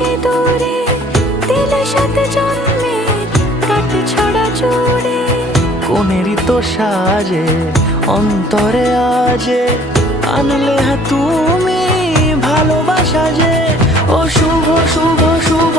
সিঁদুরে দিলে সাথে জন্মের কাট ছড়া জুড়ে। কোনেরই তো সাজে অন্তরে আজে আনলে তুমি ভালোবাসা যে। ও শুভ শুভ শুভ